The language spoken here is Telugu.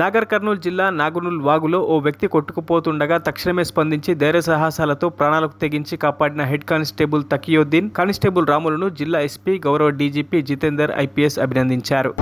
నాగర్ కర్నూలు జిల్లా నాగునూల్ వాగులో ఓ వ్యక్తి కొట్టుకుపోతుండగా తక్షణమే స్పందించి ధైర్య సాహసాలతో ప్రాణాలకు తెగించి కాపాడిన హెడ్ కానిస్టేబుల్ తకియుద్దీన్, కానిస్టేబుల్ రాములను జిల్లా ఎస్పీ, గౌరవ డీజీపీ జితేందర్ ఐపీఎస్ అభినందించారు.